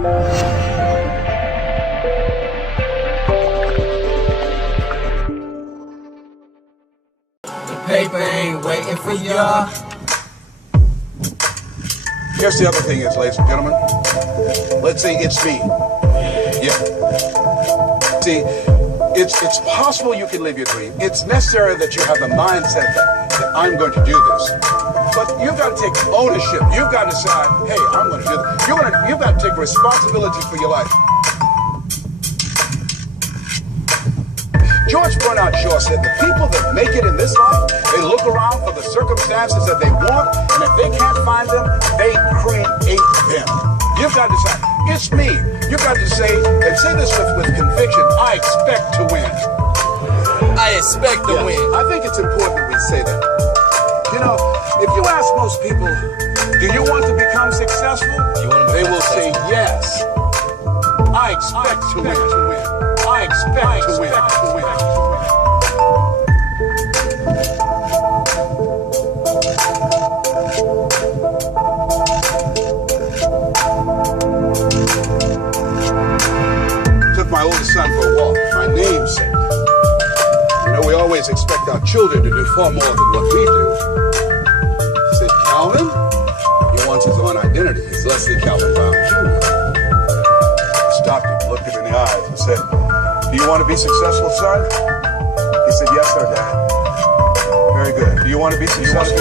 Paper ain't waiting for y'all. Here's the other thing is, ladies and gentlemen, let's say it's me. Yeah. See, it's possible you can live your dream. It's necessary that you have the mindset that I'm going to do this. But you've got to take ownership. You've got to decide, hey, I'm going to do this. You've got to take responsibility for your life. George Bernard Shaw said the people that make it in this life, they look around for the circumstances that they want, and if they can't find them, they create them. You've got to decide, it's me. You've got to say, and say this with conviction, I expect to win. I expect to win. I think it's important that we say that. You know, if you ask most people, do you want to become successful? They will say yes. I expect to win. I expect to win. Took my oldest son for a walk, my namesake. You know, we always expect our children to do far more than what we do. He said, Calvin, he wants his own identity. He's Leslie Calvin Brown Jr. Stopped him, looked him in the eyes, and said, do you want to be successful, son? He said, yes, sir, Dad. Very good. Do you want to be successful?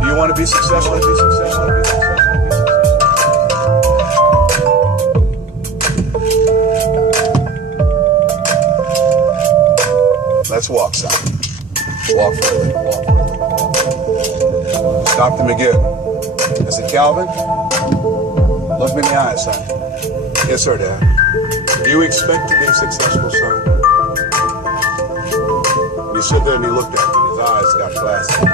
Do you want to be successful? Let's walk, son. Walk further. Stopped him again. I said, Calvin, look me in the eyes, son. Yes, sir, Dad. Do you expect to be successful, son? And he stood there and he looked at me, and his eyes got glassy.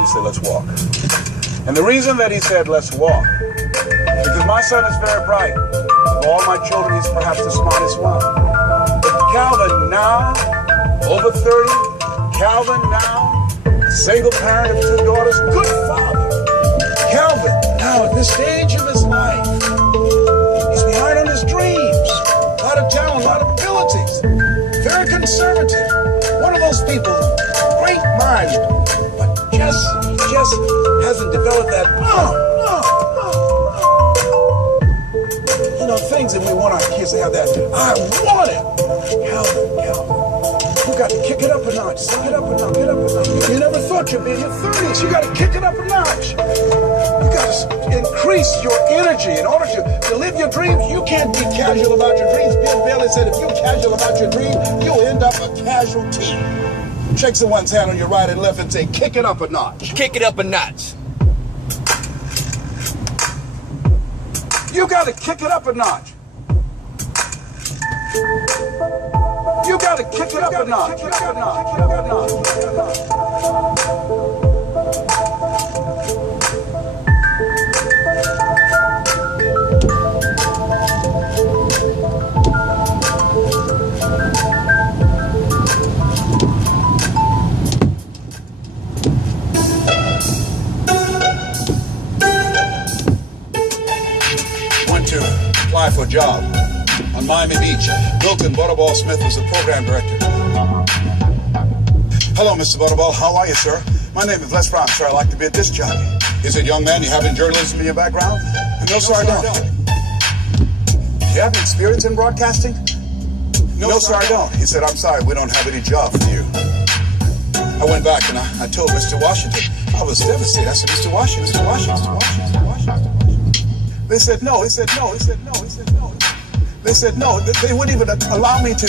He said, let's walk. And the reason that he said, let's walk, because my son is very bright. Of all my children, he's perhaps the smartest one. But Calvin now, over 30, Calvin now, single parent of 2 daughters, good father. Calvin, now at this stage of his life, he's behind on his dreams. A lot of talent, a lot of abilities. Very conservative. One of those people, great mind, but just hasn't developed that, you know, things that we want our kids to have that, I want it. Calvin, you got to kick it up a notch. Son. Get up a notch. You never thought you'd be in your 30s. You got to kick it up a notch. You got to increase your energy in order to live your dreams. You can't be casual about your dreams. Bill Bailey said if you're casual about your dream, you'll end up a casualty. Shake someone's hand on your right and left and say, kick it up a notch. Kick it up a notch. You got to kick it up a notch. You got to kick it up a notch. Went to apply for a job on Miami Beach. Milton Butterball Smith was the program director. Hello, Mr. Butterball. How are you, sir? My name is Les Brown, sir. I'd like to be a disc jockey. Is it, young man, you have any journalism in your background? No, sir, I don't. Do you have any experience in broadcasting? No, sir, I don't. He said, I'm sorry, we don't have any job for you. I went back and I told Mr. Washington. I was devastated. I said, Mr. Washington. They said no. They said no. They wouldn't even allow me to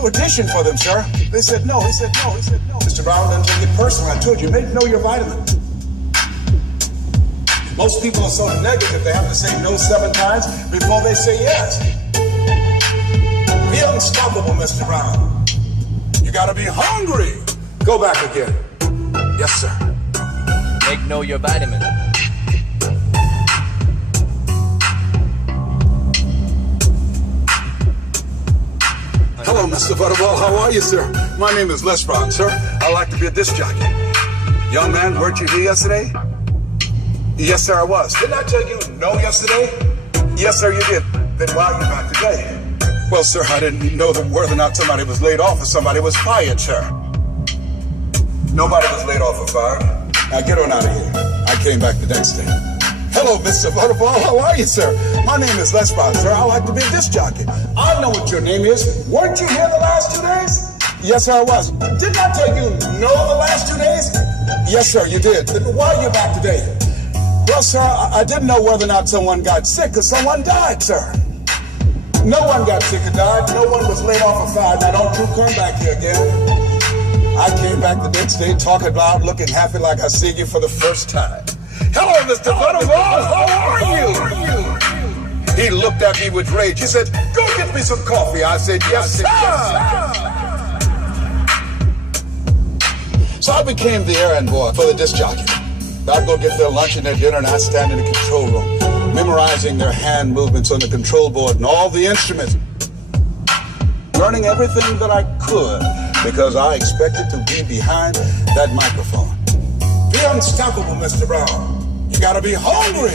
audition for them, sir. They said no. Mr. Brown, didn't take it personal. I told you, know your vitamin. Most people are so negative they have to say no 7 times before they say yes. Be unstoppable, Mr. Brown. You gotta be hungry. Go back again. Yes, sir. Know your vitamin. Hello, Mr. Butterball. How are you, sir? My name is Les Brown, sir. I'd like to be a disc jockey. Young man, weren't you here yesterday? Yes, sir, I was. Didn't I tell you no yesterday? Yes, sir, you did. Then why are you back today? Well, sir, I didn't know whether or not somebody was laid off or somebody was fired, sir. Nobody was laid off or fired. Now get on out of here. I came back the next day. Hello, Mr. Butterball. How are you, sir? My name is Les Brown, sir. I like to be a disc jockey. I know what your name is. Weren't you here the last 2 days? Yes, sir, I was. Didn't I tell you no the last 2 days? Yes, sir, you did. Then why are you back today? Well, sir, I didn't know whether or not someone got sick or someone died, sir. No one got sick or died. No one was laid off or fired. Now, don't you come back here again. I came back the next day talking about looking happy like I see you for the first time. Hello, Mr. Butterball. How are you? He looked at me with rage. He said, go get me some coffee. I said, yes, sir. So I became the errand boy for the disc jockey. I'd go get their lunch and their dinner, and I'd stand in the control room, memorizing their hand movements on the control board and all the instruments, learning everything that I could because I expected to be behind that microphone. Be unstoppable, Mr. Brown. You gotta be hungry.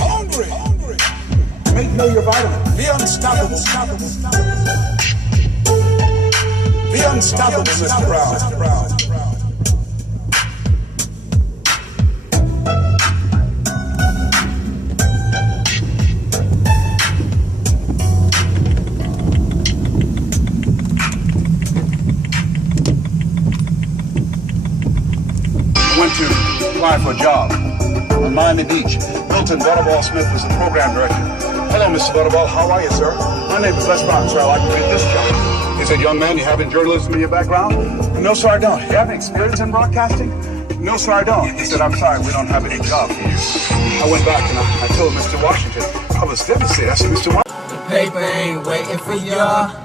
Know your vitamin. Be unstoppable. Be unstoppable, Mr. Brown. Went to apply for a job on Miami Beach. Milton Butterball Smith was the program director. Hello, Mr. Butterball. How are you, sir? My name is Les Brown, sir. I like to be this job. He said, young man, you have any journalism in your background? No, sir, I don't. You have any experience in broadcasting? No, sir, I don't. He said, I'm sorry, we don't have any job for you. I went back and I told Mr. Washington. I was devastated. I said, Mr. Washington. The paper ain't waiting for y'all.